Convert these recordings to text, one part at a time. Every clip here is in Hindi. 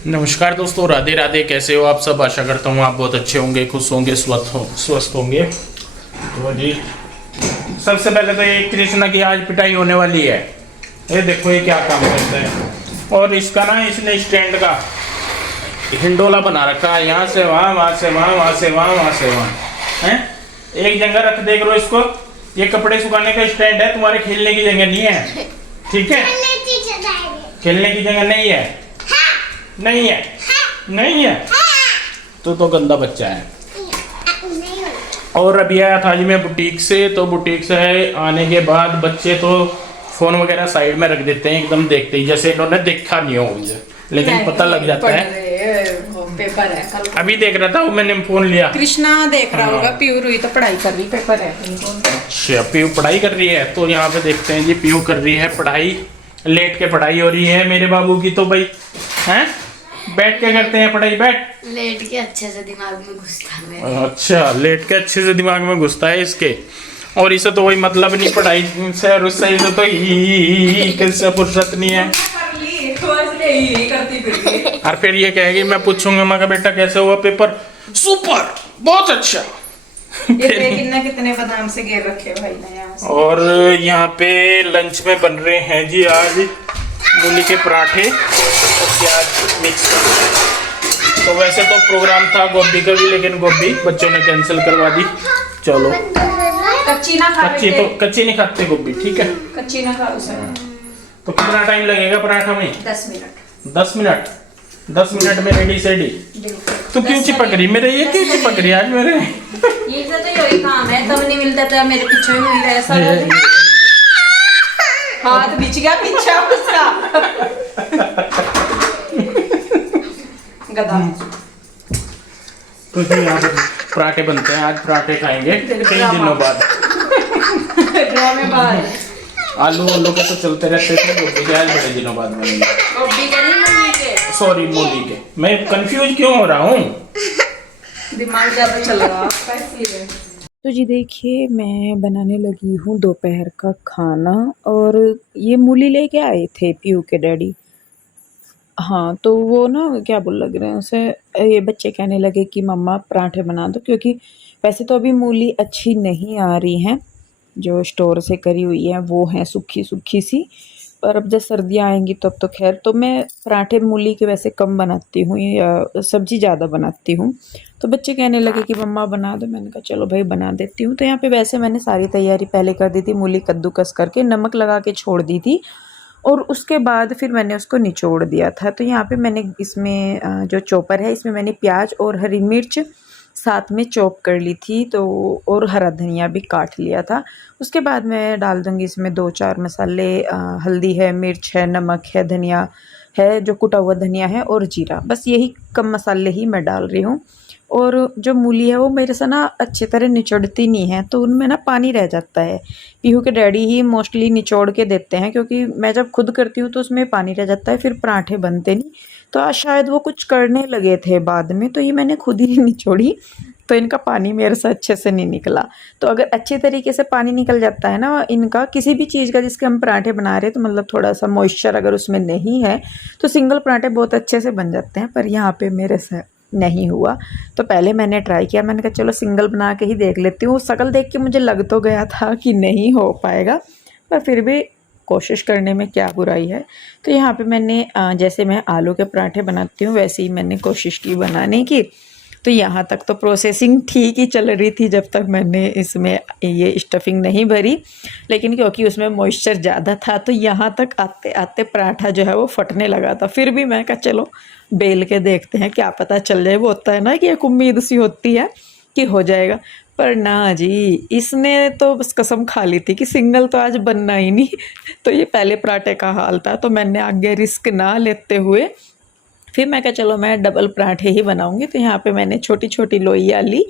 नमस्कार दोस्तों, राधे राधे। कैसे हो आप सब? आशा करता हूँ आप बहुत अच्छे होंगे, खुश होंगे, स्वस्थ होंगे। तो जी, सबसे पहले तो ये कृष्णा की आज पिटाई होने वाली है। ये देखो ये क्या काम करता है। और इसका ना इसने स्टैंड का हिंडोला बना रखा है, यहाँ से वहाँ, वहाँ से वहाँ, वहाँ से वहाँ, वहाँ से वहाँ है। एक जगह रख देख लो इसको। ये कपड़े सुखाने का स्टैंड है, तुम्हारे खेलने की जगह नहीं है। ठीक है, खेलने की जगह नहीं है। नहीं है, नहीं है। तो गंदा बच्चा है। और अभी आया था जी मैं बुटीक से, तो बुटीक से आने के बाद बच्चे तो फोन वगैरह साइड में रख देते हैं एकदम, देखते ही जैसे इन्होंने देखा नहीं हो मुझे, लेकिन पता लग जाता है। पेपर है कल। अभी देख रहा था वो, मैंने फोन लिया। कृष्णा देख रहा होगा, पीयू रुई तो पढ़ाई कर रही, पेपर है। अच्छा, पीयू पढ़ाई कर रही है। तो यहाँ पे देखते हैं जी, पीयू कर रही है पढ़ाई, लेट के पढ़ाई हो रही है मेरे बाबू की। तो भाई हैं, बैठ के करते हैं पढ़ाई? बैठ लेट के अच्छे से दिमाग में घुसता है। अच्छा, लेट के अच्छे से दिमाग में घुसता है इसके। और इसे तो वही मतलब नहीं पढ़ाई से, और उससे इसे तो कैसे फुर्सत नहीं है। और फिर ये कहेगी, मैं पूछूंगा मैं का बेटा कैसे हुआ पेपर? सुपर, बहुत अच्छा। कितने बादाम से घेर रखे भाई ने यहाँ से। और यहाँ पे लंच में बन रहे हैं जी आज मूली के पराठे और प्याज मिक्स। तो वैसे तो प्रोग्राम था गोभी का भी, लेकिन गोभी बच्चों ने कैंसिल करवा दी। चलो, कच्ची ना खा, कच्ची नहीं खाते गोभी, ठीक है। कच्ची ना खा उसे। तो कितना टाइम लगेगा पराठा में? 10 मिनट। 10 मिनट? 10 मिनट में रेडी सेडी। तो क्यों चिपक रही मेरे? ये क्यों चिपक रही आज मेरे? ये तो यही काम है, तब नहीं मिलता था मेरे पीछे ही मिल रहा है ऐसा। हाथ बिछ गया पीछे उसका। गधा। तो जी यहाँ पे पराठे बनते हैं, आज पराठे खाएंगे कई दिनों बाद। ड्रामे बाहर आलू के तो चलते रहते थे, गोभी के आज बड़े दिनों बाद बनेंगे। गोभी के नहीं, मूली के। सॉरी, मूली के। मैं कंफ्यूज क्यों हो रहा हूँ? दिमाग ज्यादा चल रहा है इसलिए। तो जी देखिए, मैं बनाने लगी हूँ दोपहर का खाना। और ये मूली लेके आए थे पीयू के डैडी। हाँ, तो वो ना क्या बोल लग रहे हैं उसे, ये बच्चे कहने लगे कि मम्मा पराठे बना दो, क्योंकि वैसे तो अभी मूली अच्छी नहीं आ रही हैं, जो स्टोर से करी हुई है वो हैं सूखी सूखी सी। पर अब जब सर्दियाँ आएंगी तब तो खैर, तो मैं पराठे मूली के वैसे कम बनाती हूँ या सब्ज़ी ज़्यादा बनाती हूँ। तो बच्चे कहने लगे कि मम्मा बना दो। मैंने कहा चलो भाई बना देती हूँ। तो यहाँ पे वैसे मैंने सारी तैयारी पहले कर दी थी, मूली कद्दूकस करके नमक लगा के छोड़ दी थी, और उसके बाद फिर मैंने उसको निचोड़ दिया था। तो यहाँ पे मैंने इसमें जो चॉपर है इसमें मैंने प्याज और हरी मिर्च साथ में चॉप कर ली थी, तो और हरा धनिया भी काट लिया था। उसके बाद मैं डाल दूँगी इसमें 2-4 मसाले, हल्दी है, मिर्च है, नमक है, धनिया है, जो कुटा हुआ धनिया है, और जीरा। बस यही कम मसाले ही मैं डाल रही हूँ। और जो मूली है वो मेरे से ना अच्छी तरह निचोड़ती नहीं है, तो उनमें ना पानी रह जाता है। पीहू के डैडी ही मोस्टली निचोड़ के देते हैं, क्योंकि मैं जब खुद करती हूँ तो उसमें पानी रह जाता है, फिर पराठे बनते नहीं। तो आज शायद वो कुछ करने लगे थे बाद में, तो ये मैंने खुद ही निचोड़ी, तो इनका पानी मेरे से अच्छे से नहीं निकला। तो अगर अच्छे तरीके से पानी निकल जाता है ना इनका, किसी भी चीज़ का जिसके हम पराठे बना रहे हैं, तो मतलब थोड़ा सा मॉइस्चर अगर उसमें नहीं है तो सिंगल पराठे बहुत अच्छे से बन जाते हैं। पर यहाँ पे मेरे से नहीं हुआ। तो पहले मैंने ट्राई किया, मैंने कहा चलो सिंगल बना के ही देख लेती हूँ। शक्ल देख के मुझे लग तो गया था कि नहीं हो पाएगा, पर फिर भी कोशिश करने में क्या बुराई है। तो यहाँ पे मैंने जैसे मैं आलू के पराठे बनाती हूँ वैसे ही मैंने कोशिश की बनाने की। तो यहाँ तक तो प्रोसेसिंग ठीक ही चल रही थी जब तक मैंने इसमें ये स्टफिंग नहीं भरी, लेकिन क्योंकि उसमें मॉइस्चर ज़्यादा था तो यहाँ तक आते आते पराठा जो है वो फटने लगा था। फिर भी मैं कहा चलो बेल के देखते हैं, क्या पता चल जाए। वो होता है ना कि एक उम्मीद सी होती है कि हो जाएगा, पर ना जी, इसने तो बस कसम खा ली थी कि सिंगल तो आज बनना ही नहीं। तो ये पहले पराठे का हाल था, तो मैंने आगे रिस्क ना लेते हुए फिर मैं कहा चलो मैं डबल पराठे ही बनाऊंगी। तो यहाँ पे मैंने छोटी छोटी लोइयाँ ली,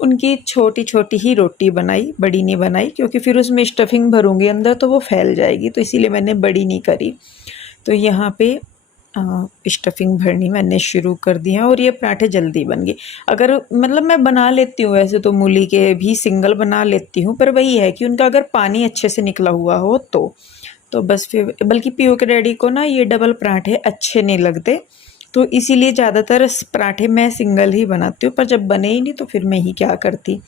उनकी छोटी छोटी ही रोटी बनाई, बड़ी नहीं बनाई, क्योंकि फिर उसमें स्टफिंग भरूंगी अंदर तो वो फैल जाएगी, तो इसीलिए मैंने बड़ी नहीं करी। तो यहाँ पे स्टफिंग भरनी मैंने शुरू कर दी है, और ये पराठे जल्दी बन गए। अगर मतलब मैं बना लेती हूँ वैसे तो मूली के भी सिंगल बना लेती हूँ, पर वही है कि उनका अगर पानी अच्छे से निकला हुआ हो तो बस फिर, बल्कि पीयू के डैडी को ना ये डबल पराठे अच्छे नहीं लगते, तो इसीलिए ज़्यादातर पराठे मैं सिंगल ही बनाती हूँ, पर जब बने ही नहीं तो फिर मैं ही क्या करती।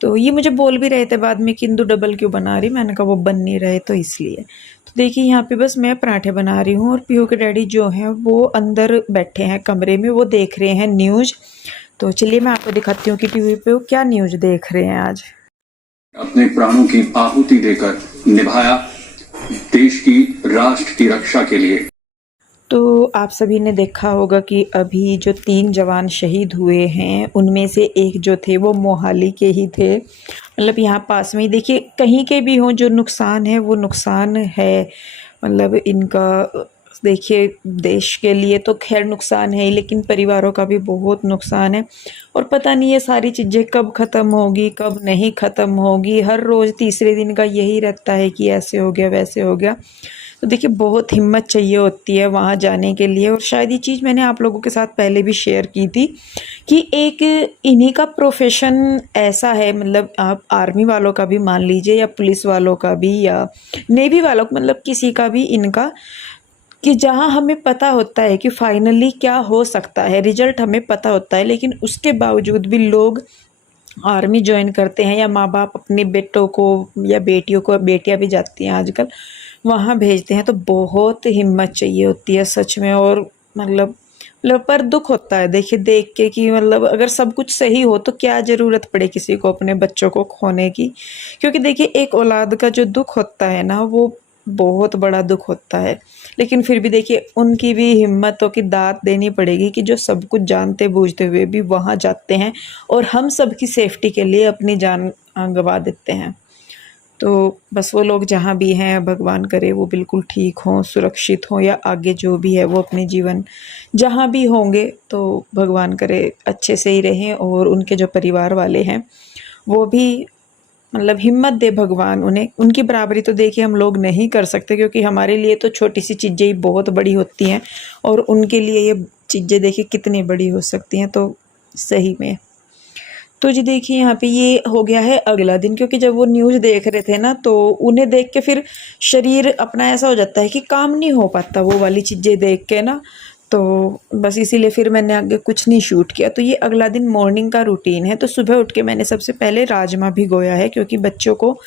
तो ये मुझे बोल भी रहे थे बाद में कि इंदु डबल क्यों बना रही, मैंने कहा वो बन नहीं रहे तो इसलिए। तो देखिए यहाँ पे बस मैं पराठे बना रही हूँ और पीहू के डैडी जो हैं वो अंदर बैठे हैं कमरे में, वो देख रहे हैं न्यूज़। तो चलिए मैं आपको दिखाती हूँ कि टीवी पे वो क्या न्यूज़ देख रहे हैं आज। अपने प्राणों की आहुति देकर निभाया देश की, राष्ट्र की रक्षा के लिए। तो आप सभी ने देखा होगा कि अभी जो 3 जवान शहीद हुए हैं उनमें से एक जो थे वो मोहाली के ही थे, मतलब यहाँ पास में ही। देखिए कहीं के भी हों, जो नुकसान है वो नुकसान है, मतलब इनका देखिए देश के लिए तो खैर नुकसान है ही, लेकिन परिवारों का भी बहुत नुकसान है। और पता नहीं ये सारी चीज़ें कब ख़त्म होगी कब नहीं ख़त्म होगी, हर रोज़ तीसरे दिन का यही रहता है कि ऐसे हो गया वैसे हो गया। तो देखिए बहुत हिम्मत चाहिए होती है वहाँ जाने के लिए। और शायद ये चीज़ मैंने आप लोगों के साथ पहले भी शेयर की थी कि एक इन्हीं का प्रोफेशन ऐसा है, मतलब आप आर्मी वालों का भी मान लीजिए या पुलिस वालों का भी या नेवी वालों का, मतलब किसी का भी इनका, कि जहाँ हमें पता होता है कि फाइनली क्या हो सकता है, रिजल्ट हमें पता होता है, लेकिन उसके बावजूद भी लोग आर्मी ज्वाइन करते हैं या माँ बाप अपने बेटों को या बेटियों को, बेटियां भी जाती हैं आजकल, वहाँ भेजते हैं। तो बहुत हिम्मत चाहिए होती है सच में। और मतलब पर दुख होता है देखिए देख के कि मतलब अगर सब कुछ सही हो तो क्या ज़रूरत पड़े किसी को अपने बच्चों को खोने की। क्योंकि देखिए एक औलाद का जो दुख होता है ना वो बहुत बड़ा दुख होता है, लेकिन फिर भी देखिए उनकी भी हिम्मतों की दात देनी पड़ेगी कि जो सब कुछ जानते बूझते हुए भी वहाँ जाते हैं और हम सब की सेफ्टी के लिए अपनी जान गंवा देते हैं। तो बस वो लोग जहाँ भी हैं भगवान करे वो बिल्कुल ठीक हों, सुरक्षित हों, या आगे जो भी है वो अपने जीवन जहाँ भी होंगे तो भगवान करे अच्छे से ही रहें। और उनके जो परिवार वाले हैं वो भी मतलब हिम्मत दे भगवान उन्हें। उनकी बराबरी तो देखिए हम लोग नहीं कर सकते, क्योंकि हमारे लिए तो छोटी सी चीज़ें ही बहुत बड़ी होती हैं और उनके लिए ये चीज़ें देखिए कितनी बड़ी हो सकती हैं। तो सही में तो जी देखिए यहाँ पे ये हो गया है अगला दिन, क्योंकि जब वो न्यूज़ देख रहे थे ना तो उन्हें देख के फिर शरीर अपना ऐसा हो जाता है कि काम नहीं हो पाता वो वाली चीज़ें देख के ना। तो बस इसीलिए फिर मैंने आगे कुछ नहीं शूट किया। तो ये अगला दिन मॉर्निंग का रूटीन है। तो सुबह उठ के मैंने सबसे पहले राजमा भिगोया है, क्योंकि बच्चों को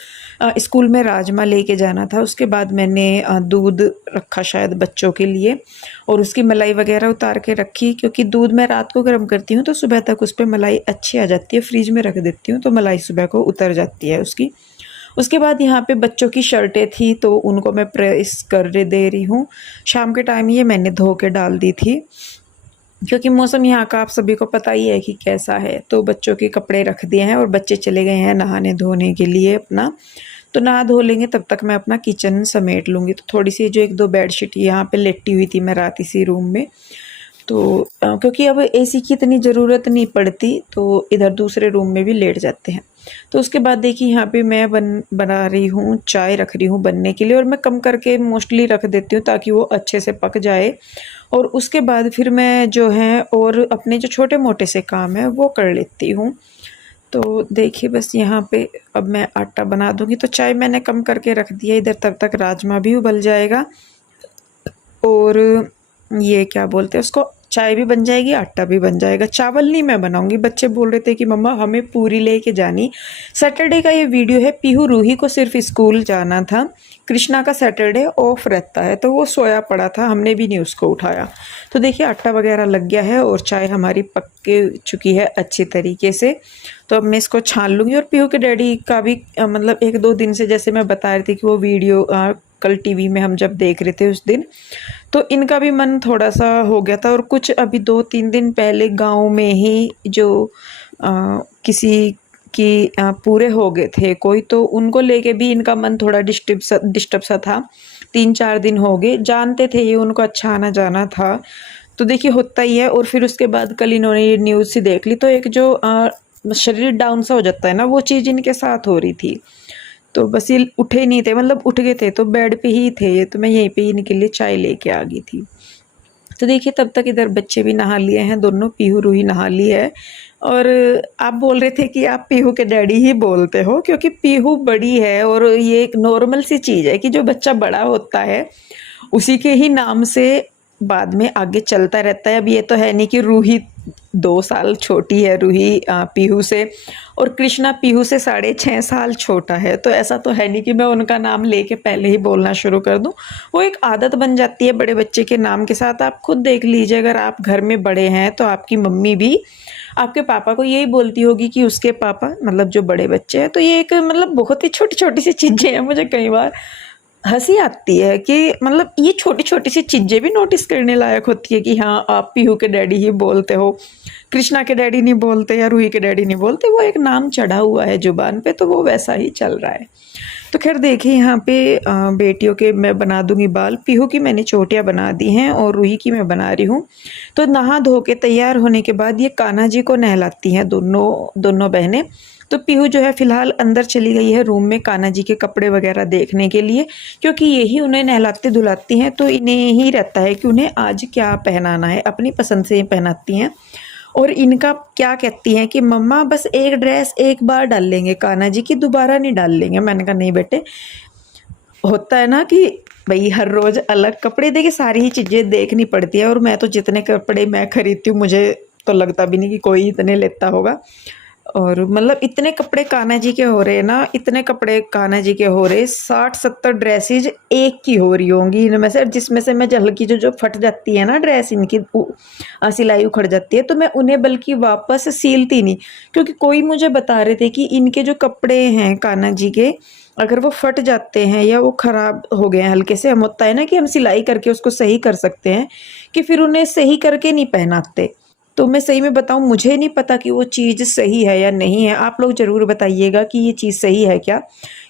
स्कूल में राजमा लेके जाना था। उसके बाद मैंने दूध रखा शायद बच्चों के लिए, और उसकी मलाई वगैरह उतार के रखी, क्योंकि दूध मैं रात को गर्म करती हूँ तो सुबह तक उस पर मलाई अच्छी आ जाती है। फ्रिज में रख देती हूँ तो मलाई सुबह को उतर जाती है उसकी। उसके बाद यहाँ पे बच्चों की शर्टें थी तो उनको मैं प्रेस कर दे रही हूँ। शाम के टाइम ये मैंने धो के डाल दी थी, क्योंकि मौसम यहाँ का आप सभी को पता ही है कि कैसा है। तो बच्चों के कपड़े रख दिए हैं और बच्चे चले गए हैं नहाने धोने के लिए अपना। तो नहा धो लेंगे तब तक मैं अपना किचन समेट लूँगी। तो थोड़ी सी जो 1-2 बेडशीट यहाँ पे लेटी हुई थी मैं रात इसी रूम में, तो क्योंकि अब एसी की इतनी ज़रूरत नहीं पड़ती तो इधर दूसरे रूम में भी लेट जाते हैं। तो उसके बाद देखिए यहाँ पे मैं बना रही हूँ, चाय रख रही हूँ बनने के लिए, और मैं कम करके मोस्टली रख देती हूँ ताकि वो अच्छे से पक जाए। और उसके बाद फिर मैं जो है और अपने जो छोटे मोटे से काम है वो कर लेती हूँ। तो देखिए बस यहाँ पे अब मैं आटा बना दूँगी। तो चाय मैंने कम करके रख दिया इधर, तब तक राजमा भी उबल जाएगा और ये क्या बोलते हैं उसको, चाय भी बन जाएगी आटा भी बन जाएगा। चावल नहीं मैं बनाऊंगी, बच्चे बोल रहे थे कि मम्मा हमें पूरी लेके जानी। सैटरडे का ये वीडियो है। पीहू रूही को सिर्फ स्कूल जाना था, कृष्णा का सैटरडे ऑफ रहता है तो वो सोया पड़ा था, हमने भी नहीं उसको उठाया। तो देखिए आटा वगैरह लग गया है और चाय हमारी पक के चुकी है अच्छी तरीके से। तो अब मैं इसको छान लूँगी। और पीहू के डैडी का भी मतलब 1-2 दिन से, जैसे मैं बता रही थी कि वो वीडियो कल टीवी में हम जब देख रहे थे उस दिन, तो इनका भी मन थोड़ा सा हो गया था। और कुछ अभी 2-3 दिन पहले गांव में ही जो किसी की पूरे हो गए थे कोई, तो उनको लेके भी इनका मन थोड़ा डिस्टर्ब सा था। 3-4 दिन हो गए, जानते थे ये उनको अच्छा आना जाना था। तो देखिए होता ही है। और फिर उसके बाद कल इन्होंने ये न्यूज़ सी देख ली, तो एक जो शरीर डाउन सा हो जाता है ना, वो चीज़ इनके साथ हो रही थी। तो बस ये उठे नहीं थे, मतलब उठ गए थे तो बेड पे ही थे ये, तो मैं यहीं पे ही इनके लिए चाय लेके आ गई थी। तो देखिए तब तक इधर बच्चे भी नहा लिए हैं, दोनों पीहू रूही नहा ली है। और आप बोल रहे थे कि आप पीहू के डैडी ही बोलते हो, क्योंकि पीहू बड़ी है और ये एक नॉर्मल सी चीज़ है कि जो बच्चा बड़ा होता है उसी के ही नाम से बाद में आगे चलता रहता है। अब ये तो है नहीं कि रूही 2 साल छोटी है, रूही पीहू से, और कृष्णा पीहू से 6.5 साल छोटा है, तो ऐसा तो है नहीं कि मैं उनका नाम लेके पहले ही बोलना शुरू कर दूं। वो एक आदत बन जाती है बड़े बच्चे के नाम के साथ। आप खुद देख लीजिए, अगर आप घर में बड़े हैं तो आपकी मम्मी भी आपके पापा को यही बोलती होगी कि उसके पापा, मतलब जो बड़े बच्चे हैं। तो ये एक मतलब बहुत ही छोटी छोटी सी चीज़ें हैं। मुझे कई बार हंसी आती है कि मतलब ये छोटी छोटी सी चीज़ें भी नोटिस करने लायक होती है कि हाँ, आप पीहू के डैडी ही बोलते हो, कृष्णा के डैडी नहीं बोलते या रूही के डैडी नहीं बोलते। वो एक नाम चढ़ा हुआ है जुबान पे, तो वो वैसा ही चल रहा है। तो खैर देखिए, यहाँ पे बेटियों के मैं बना दूंगी बाल। पीहू की मैंने चोटियाँ बना दी हैं और रूही की मैं बना रही हूँ। तो नहा धो के तैयार होने के बाद ये कान्हा जी को नहलाती हैं दोनों बहनें। तो पीहू जो है फ़िलहाल अंदर चली गई है रूम में कान्हा जी के कपड़े वगैरह देखने के लिए, क्योंकि यही उन्हें नहलाती धुलाती हैं, तो इन्हें ही रहता है कि उन्हें आज क्या पहनाना है। अपनी पसंद से पहनाती हैं। और इनका क्या कहती हैं कि मम्मा बस एक ड्रेस एक बार डाल लेंगे कान्हा जी की, दोबारा नहीं डाल लेंगे। मैंने कहा नहीं बेटे, होता है ना कि भाई हर रोज़ अलग कपड़े, देखिए सारी ही चीज़ें देखनी पड़ती है। और मैं तो जितने कपड़े मैं खरीदती हूँ, मुझे तो लगता भी नहीं कि कोई इतने लेता होगा। और मतलब इतने कपड़े कान्हा जी के हो रहे हैं ना, इतने कपड़े कान्हा जी के हो रहे, 60-70 ड्रेसेज एक की हो रही होंगी इनमें से, जिसमें से मैं हल्की जो फट जाती है ना ड्रेस, इनकी सिलाई उखड़ जाती है, तो मैं उन्हें बल्कि वापस सीलती नहीं। क्योंकि कोई मुझे बता रहे थे कि इनके जो कपड़े हैं कान्हा जी के, अगर वो फट जाते हैं या वो ख़राब हो गए हैं हल्के से, हम होता है ना कि हम सिलाई करके उसको सही कर सकते हैं, कि फिर उन्हें सही करके नहीं पहनाते। तो मैं सही में बताऊँ, मुझे नहीं पता कि वो चीज़ सही है या नहीं है। आप लोग ज़रूर बताइएगा कि ये चीज़ सही है क्या,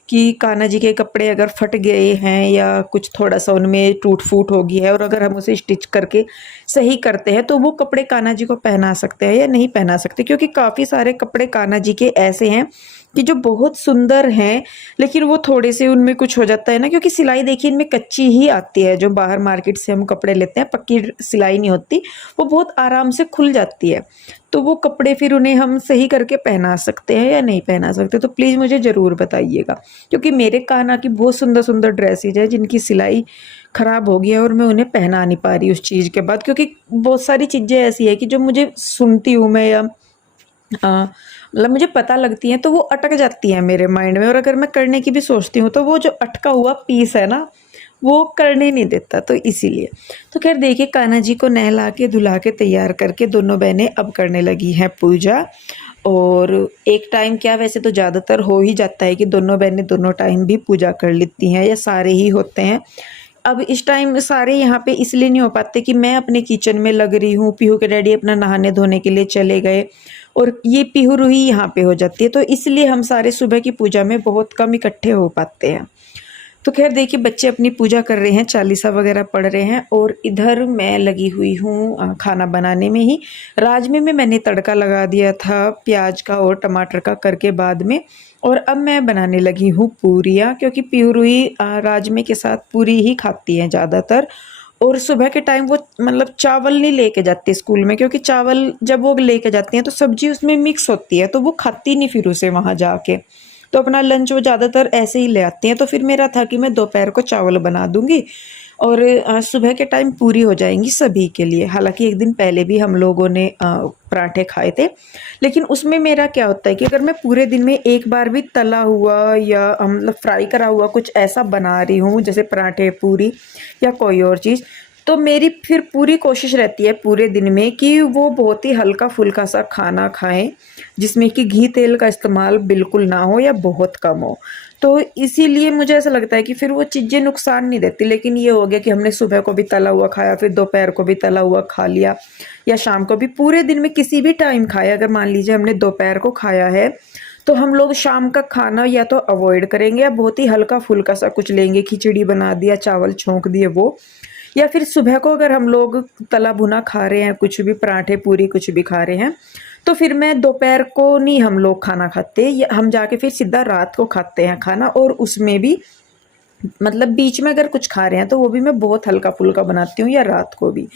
कि कान्हा जी के कपड़े अगर फट गए हैं या कुछ थोड़ा सा उनमें टूट फूट हो गई है, और अगर हम उसे स्टिच करके सही करते हैं तो वो कपड़े कान्हा जी को पहना सकते हैं या नहीं पहना सकते। क्योंकि काफ़ी सारे कपड़े कान्हा जी के ऐसे हैं कि जो बहुत सुंदर हैं, लेकिन वो थोड़े से उनमें कुछ हो जाता है ना, क्योंकि सिलाई देखिए इनमें कच्ची ही आती है। जो बाहर मार्केट से हम कपड़े लेते हैं, पक्की सिलाई नहीं होती, वो बहुत आराम से खुल जाती है। तो वो कपड़े फिर उन्हें हम सही करके पहना सकते हैं या नहीं पहना सकते, तो प्लीज़ मुझे ज़रूर बताइएगा। क्योंकि मेरे कान्हा की बहुत सुंदर सुंदर ड्रेसेज है जिनकी सिलाई ख़राब हो गई है और मैं उन्हें पहना नहीं पा रही उस चीज़ के बाद। क्योंकि बहुत सारी चीज़ें ऐसी है कि जो मुझे सुनती हूँ मैं, या मतलब मुझे पता लगती हैं, तो वो अटक जाती हैं मेरे माइंड में, और अगर मैं करने की भी सोचती हूँ तो वो जो अटका हुआ पीस है ना, वो करने नहीं देता। तो इसीलिए तो खैर देखिए, कान्हा जी को नहला के धुला के तैयार करके दोनों बहनें अब करने लगी हैं पूजा। और एक टाइम क्या, वैसे तो ज़्यादातर हो ही जाता है कि दोनों बहनें दोनों टाइम भी पूजा कर लेती हैं, या सारे ही होते हैं। अब इस टाइम सारे यहाँ पे इसलिए नहीं हो पाते कि मैं अपने किचन में लग रही हूँ, पीहू के डैडी अपना नहाने धोने के लिए चले गए, और ये पीहू रूही यहाँ पे हो जाती है। तो इसलिए हम सारे सुबह की पूजा में बहुत कम इकट्ठे हो पाते हैं। तो खैर देखिए, बच्चे अपनी पूजा कर रहे हैं, चालीसा वगैरह पढ़ रहे हैं, और इधर मैं लगी हुई हूँ खाना बनाने में ही। राजमे में मैंने तड़का लगा दिया था प्याज का और टमाटर का करके बाद में, और अब मैं बनाने लगी हूँ पूरियाँ। क्योंकि पीहू रूही राजमे के साथ पूरी ही खाती हैं ज़्यादातर। और सुबह के टाइम वो मतलब चावल नहीं लेके जाती स्कूल में, क्योंकि चावल जब वो लेके जाती हैं तो सब्जी उसमें मिक्स होती है, तो वो खाती नहीं फिर उसे वहाँ जाके। तो अपना लंच वो ज़्यादातर ऐसे ही ले आती हैं। तो फिर मेरा था कि मैं दोपहर को चावल बना दूंगी और सुबह के टाइम पूरी हो जाएंगी सभी के लिए। हालांकि एक दिन पहले भी हम लोगों ने पराठे खाए थे, लेकिन उसमें मेरा क्या होता है कि अगर मैं पूरे दिन में एक बार भी तला हुआ या मतलब फ्राई करा हुआ कुछ ऐसा बना रही हूँ, जैसे पराठे, पूरी या कोई और चीज़, तो मेरी फिर पूरी कोशिश रहती है पूरे दिन में कि वो बहुत ही हल्का फुल्का सा खाना खाएं, जिसमें कि घी तेल का इस्तेमाल बिल्कुल ना हो या बहुत कम हो। तो इसीलिए मुझे ऐसा लगता है कि फिर वो चीज़ें नुकसान नहीं देती। लेकिन ये हो गया कि हमने सुबह को भी तला हुआ खाया, फिर दोपहर को भी तला हुआ खा लिया, या शाम को भी, पूरे दिन में किसी भी टाइम खाया। अगर मान लीजिए हमने दोपहर को खाया है, तो हम लोग शाम का खाना या तो अवॉइड करेंगे या बहुत ही हल्का फुल्का सा कुछ लेंगे, खिचड़ी बना दिया, चावल छोंक दिए वो। या फिर सुबह को अगर हम लोग तला भुना खा रहे हैं, कुछ भी पराठे पूरी कुछ भी खा रहे हैं, तो फिर मैं दोपहर को नहीं हम लोग खाना खाते, हम जाके फिर सीधा रात को खाते हैं खाना। और उसमें भी मतलब बीच में अगर कुछ खा रहे हैं तो वो भी मैं बहुत हल्का फुल्का बनाती हूँ, या रात को भी।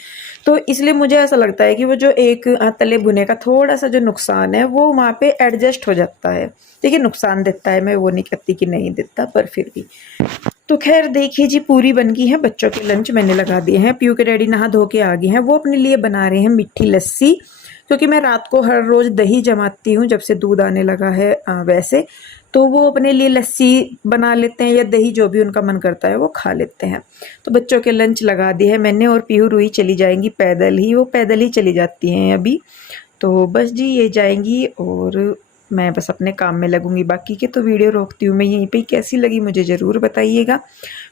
तो इसलिए मुझे ऐसा लगता है कि वो जो एक तले भुने का थोड़ा सा जो नुकसान है वो वहाँ पे एडजस्ट हो जाता है। देखिए नुकसान देता है, मैं वो नहीं कहती कि नहीं देता, पर फिर भी। तो खैर देखिए जी, पूरी बन गई है, बच्चों के लंच मैंने लगा दिए हैं। पीयू के डैडी नहा धो के आ गए हैं, वो अपने लिए बना रहे हैं मीठी लस्सी, क्योंकि मैं रात को हर रोज़ दही जमाती हूँ जब से दूध आने लगा है। वैसे तो वो अपने लिए लस्सी बना लेते हैं या दही, जो भी उनका मन करता है वो खा लेते हैं। तो बच्चों के लंच लगा दिए है मैंने, और पीहू रूही चली जाएंगी पैदल ही, वो पैदल ही चली जाती हैं अभी। तो बस जी ये जाएंगी और मैं बस अपने काम में लगूंगी। बाकी के तो वीडियो रोकती हूँ मैं यहीं पे। कैसी लगी मुझे ज़रूर बताइएगा।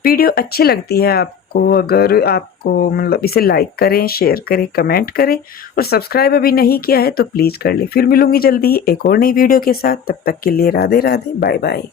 वीडियो अच्छी लगती है आपको, अगर आपको मतलब इसे लाइक करें, शेयर करें, कमेंट करें, और सब्सक्राइब अभी नहीं किया है तो प्लीज़ कर ले। फिर मिलूंगी जल्दी ही एक और नई वीडियो के साथ। तब तक के लिए राधे राधे, बाय बाय।